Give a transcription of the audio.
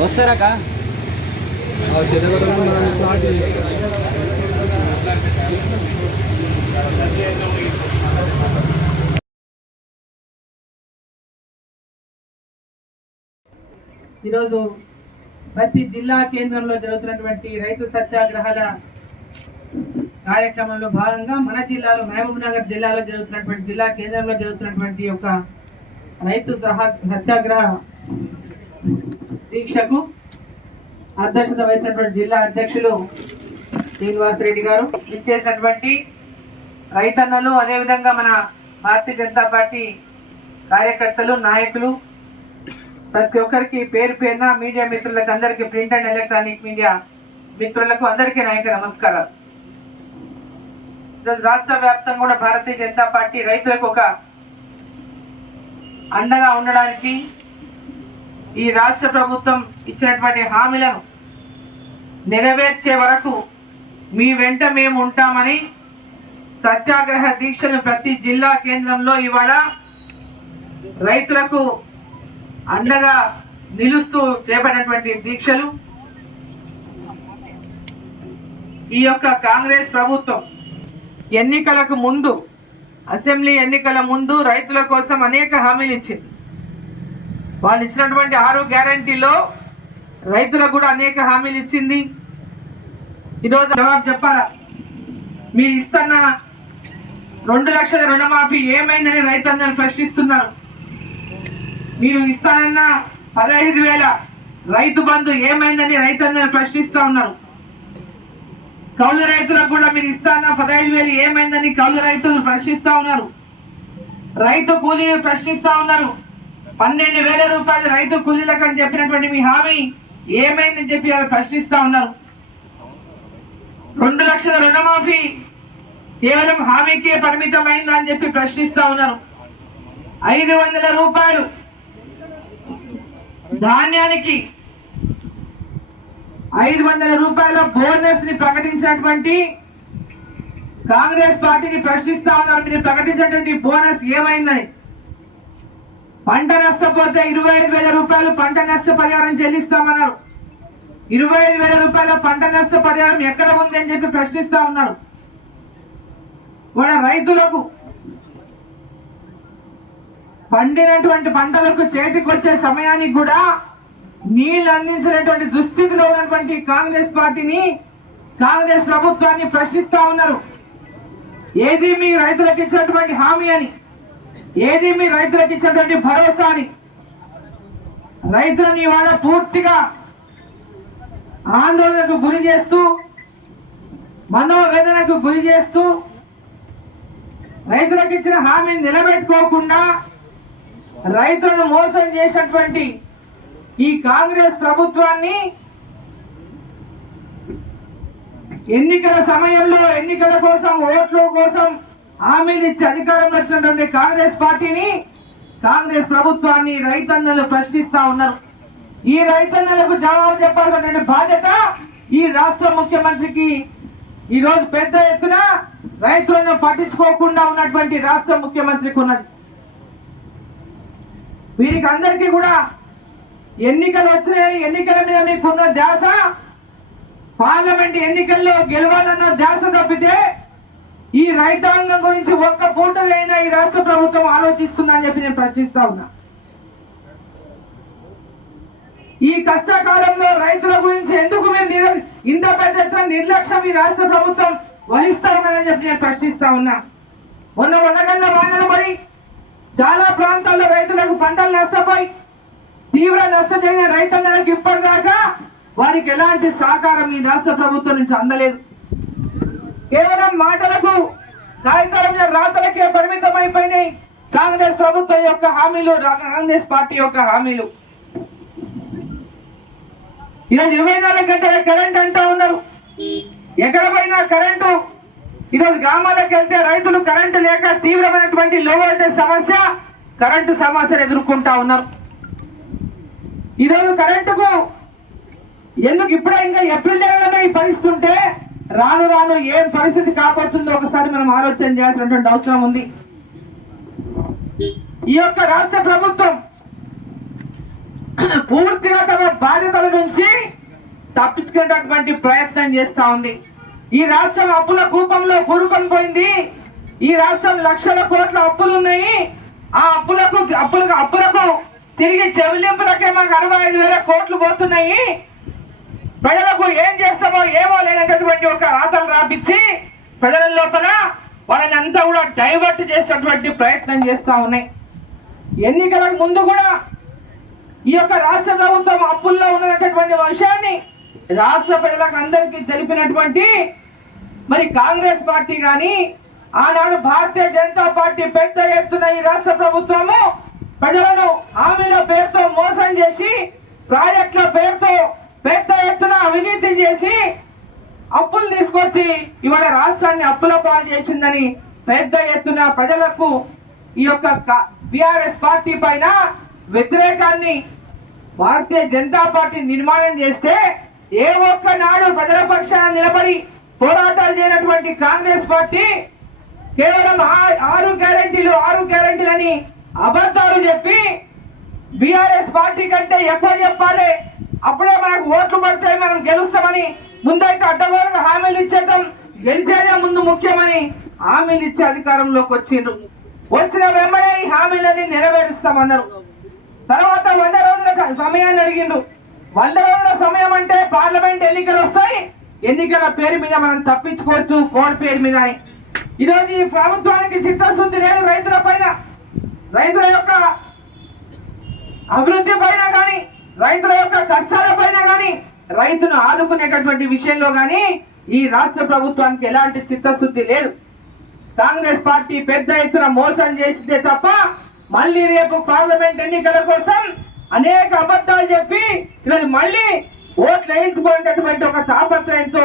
వస్తారా ఈరోజు ప్రతి జిల్లా కేంద్రంలో జరుగుతున్నటువంటి రైతు సత్యాగ్రహాల కార్యక్రమంలో భాగంగా మన జిల్లాలో మహబూబ్ నగర్ జిల్లాలో జరుగుతున్నటువంటి జిల్లా కేంద్రంలో జరుగుతున్నటువంటి ఒక రైతు సత్యాగ్రహ దీక్షకు అధ్యక్షత వహించినటువంటి జిల్లా అధ్యక్షులు శ్రీనివాసరెడ్డి గారు, ఇచ్చేసినటువంటి రైతన్నలు, అదేవిధంగా మన భారతీయ జనతా పార్టీ కార్యకర్తలు, నాయకులు, ప్రతి ఒక్కరికి పేరు పేరున మీడియా మిత్రులకు అందరికీ, ప్రింట్ అండ్ ఎలక్ట్రానిక్ మీడియా మిత్రులకు అందరికీ నాయక నమస్కారాలు. ఈరోజు రాష్ట్ర వ్యాప్తంగా కూడా భారతీయ జనతా పార్టీ రైతులకు ఒక అండగా ఉండడానికి ఈ రాష్ట్ర ప్రభుత్వం ఇచ్చినటువంటి హామీలను నెరవేర్చే వరకు మీ వెంట మేము ఉంటామని సత్యాగ్రహ దీక్షను ప్రతి జిల్లా కేంద్రంలో ఇవాళ రైతులకు అండగా నిలుస్తూ చేపట్టినటువంటి దీక్షలు. ఈ యొక్క కాంగ్రెస్ ప్రభుత్వం ఎన్నికలకు ముందు, అసెంబ్లీ ఎన్నికల ముందు రైతుల కోసం అనేక హామీలు ఇచ్చింది. వాళ్ళు ఇచ్చినటువంటి 6 గ్యారంటీలో రైతులకు కూడా అనేక హామీలు ఇచ్చింది. ఈరోజు జవాబు చెప్పాలా? మీరు ఇస్తున్న 2 లక్షల రుణమాఫీ ఏమైందని రైతులందరూ ప్రశ్నిస్తున్నారు. మీరు ఇస్తానన్న 15,000 రైతు బంధు ఏమైందని రైతులందరూ ప్రశ్నిస్తూ ఉన్నారు. కౌలు రైతులకు కూడా మీరు ఇస్తాన 15,000 ఏమైందని కౌలు రైతులు ప్రశ్నిస్తూ ఉన్నారు. రైతు కూలీలు ప్రశ్నిస్తూ ఉన్నారు. 12,000 రూపాయలు రైతు కూలీలకు అని చెప్పినటువంటి మీ హామీ ఏమైందని చెప్పి వాళ్ళు ప్రశ్నిస్తూ ఉన్నారు. 2 లక్షల రుణమాఫీ కేవలం హామీకే పరిమితమైందా అని చెప్పి ప్రశ్నిస్తూ ఉన్నారు. 500 రూపాయలు ధాన్యానికి 500 రూపాయల బోనస్ ని ప్రకటించినటువంటి కాంగ్రెస్ పార్టీని ప్రశ్నిస్తా ఉన్నారు. మీరు ప్రకటించినటువంటి బోనస్ ఏమైందని. పంట నష్టపోతే 25,000 రూపాయలు పంట నష్ట పరిహారం చెల్లిస్తామన్నారు. 25,000 రూపాయల పంట నష్ట పరిహారం ఎక్కడ ఉంది అని చెప్పి ప్రశ్నిస్తా ఉన్నారు. వాళ్ళ రైతులకు పండినటువంటి పంటలకు చేతికి వచ్చే సమయానికి కూడా నీళ్లు అందించినటువంటి దుస్థితిలో ఉన్నటువంటి కాంగ్రెస్ పార్టీని, కాంగ్రెస్ ప్రభుత్వాన్ని ప్రశ్నిస్తా ఉన్నారు. ఏది మీ రైతులకు ఇచ్చినటువంటి హామీ అని, ఏది మీ రైతులకు ఇచ్చినటువంటి భరోసా అని. రైతులని ఇవాళ పూర్తిగా ఆందోళనకు గురి చేస్తూ, మనోవేదనకు గురి చేస్తూ, రైతులకు ఇచ్చిన హామీని నిలబెట్టుకోకుండా రైతులను మోసం చేసినటువంటి ఈ కాంగ్రెస్ ప్రభుత్వాన్ని ఎన్నికల సమయంలో, ఎన్నికల కోసం, ఓట్ల కోసం హామీలు ఇచ్చి అధికారంలో వచ్చినటువంటి కాంగ్రెస్ పార్టీని, కాంగ్రెస్ ప్రభుత్వాన్ని రైతన్నలు ప్రశ్నిస్తా ఉన్నారు. ఈ రైతన్నలకు జవాబు చెప్పాల్సినటువంటి బాధ్యత ఈ రాష్ట్ర ముఖ్యమంత్రికి ఈరోజు పెద్ద ఎత్తున రైతులను పట్టించుకోకుండా ఉన్నటువంటి రాష్ట్ర ముఖ్యమంత్రికి ఉన్నది. వీరికి అందరికీ కూడా ఎన్నికలు వచ్చినాయి, ఎన్నికల మీద మీకున్న ధ్యాస పార్లమెంట్ ఎన్నికల్లో గెలవాలన్న ధ్యాస తప్పితే ఈ రైతాంగం గురించి ఒక్క పూటైనా ఈ రాష్ట్ర ప్రభుత్వం ఆలోచిస్తుందని చెప్పి నేను ప్రశ్నిస్తా ఉన్నా. ఈ కష్టకాలంలో రైతుల గురించి ఎందుకు మీరు ఇంత పెద్ద ఎత్తున నిర్లక్ష్యం ఈ రాష్ట్ర ప్రభుత్వం వహిస్తా ఉన్నదని చెప్పి నేను ప్రశ్నిస్తా ఉన్నా. మొన్న వడగళ్ల వానలు పడి చాలా ప్రాంతాల్లో రైతులకు పంటలు నష్టపోయి తీవ్ర నష్టం జరిగిన రైతన్నలకు ఇప్పటిదాకా వారికి ఎలాంటి సహకారం ఈ రాష్ట్ర ప్రభుత్వం నుంచి అందలేదు. కేవలం మాటలకు, కాగితాల మీద రాతలకే పరిమితం అయిపోయినాయి కాంగ్రెస్ ప్రభుత్వం యొక్క హామీలు, కాంగ్రెస్ పార్టీ యొక్క హామీలు. ఈరోజు 24 గంటల కరెంట్ అంటా ఉన్నారు. ఎక్కడ పోయినా కరెంటు. ఈరోజు గ్రామాలకు వెళ్తే రైతులు కరెంటు లేక తీవ్రమైనటువంటి లో వోల్టేజ్ సమస్య, కరెంటు సమస్యను ఎదుర్కొంటా ఉన్నారు. ఈరోజు కరెంటుకు ఎందుకు ఇప్పుడే ఇంకా ఏప్రిల్ నెలలోనే ఈ పరిస్థితి ఉంటే రాను రాను ఏం పరిస్థితి కాబోతుందో ఒకసారి మనం ఆలోచన చేయాల్సినటువంటి అవసరం ఉంది. ఈ యొక్క రాష్ట్ర ప్రభుత్వం పూర్తిగా తమ బాధ్యతల నుంచి తప్పించుకునేటటువంటి ప్రయత్నం చేస్తా ఉంది. ఈ రాష్ట్రం అప్పుల కూపంలో కూరుకొని పోయింది. ఈ రాష్ట్రం లక్షల కోట్ల అప్పులు ఉన్నాయి. ఆ అప్పులకు తిరిగి చెల్లింపులకే మాకు 65,000 కోట్లు పోతున్నాయి. ప్రజలకు ఏం చేస్తామో ఏమో లేనటువంటి ఒక రాతలు రాపించి ప్రజల లోపల వాళ్ళని అంతా కూడా డైవర్ట్ చేసేటువంటి ప్రయత్నం చేస్తూ ఉన్నాయి. ఎన్నికలకు ముందు కూడా ఈ యొక్క రాష్ట్ర ప్రభుత్వం అప్పుల్లో ఉన్నటువంటి విషయాన్ని రాష్ట్ర ప్రజలకు అందరికీ తెలిపినటువంటి మరి కాంగ్రెస్ పార్టీ కానీ ఆనాడు భారతీయ జనతా పార్టీ పెద్ద ఎత్తున ఈ రాష్ట్ర ప్రభుత్వము ప్రజలను హామీల పేరుతో మోసం చేసి ప్రాజెక్టుల పేరుతో పెద్ద ఎత్తున అవినీతి చేసి అప్పులు తీసుకొచ్చి ఇవాళ రాష్ట్రాన్ని అప్పుల పాలు చేసిందని పెద్ద ఎత్తున ప్రజలకు ఈ యొక్క బిఆర్ఎస్ పార్టీ పైన వ్యతిరేకాన్ని భారతీయ జనతా పార్టీ నిర్మాణం చేస్తే ఏ ఒక్క నాడు ప్రజల పక్షాన నిలబడి పోరాటాలు చేయనటువంటి కాంగ్రెస్ పార్టీ కేవలం 6 గ్యారెంటీలని అబద్ధాలు చెప్పి బిఆర్ఎస్ పార్టీ కంటే ఎక్కువ చెప్పాలి, అప్పుడే మనకు ఓట్లు పడితే మనం గెలుస్తామని ముందైతే అడ్డగోలుగా హామీలు ఇచ్చేద్దాం, గెలిచేదే ముందు ముఖ్యమని హామీలు ఇచ్చే అధికారంలోకి వచ్చిన వెంబడే ఈ హామీలని నెరవేరుస్తామన్నారు. తర్వాత 100 రోజుల సమయాన్ని అడిగిండ్రు. 100 రోజుల సమయం అంటే పార్లమెంట్ ఎన్నికలు వస్తాయి, ఎన్నికల పేరు మీద మనం తప్పించుకోవచ్చు కోడ్ పేరు మీద. ఈరోజు ఈ ప్రభుత్వానికి చిత్తశుద్ధి లేదు రైతుల పైన, రైతుల యొక్క అభివృద్ధి పైన కానీ, రైతుల యొక్క కష్టాల పైన కానీ, రైతును ఆదుకునేటటువంటి విషయంలో కానీ ఈ రాష్ట్ర ప్రభుత్వానికి ఎలాంటి చిత్తశుద్ధి లేదు. కాంగ్రెస్ పార్టీ పెద్ద ఎత్తున మోసం చేసిందే తప్ప మళ్ళీ రేపు పార్లమెంట్ ఎన్నికల కోసం అనేక అబద్ధాలు చెప్పి ఈరోజు మళ్ళీ ఓట్లు వేయించుకునేటటువంటి ఒక తాపత్రయంతో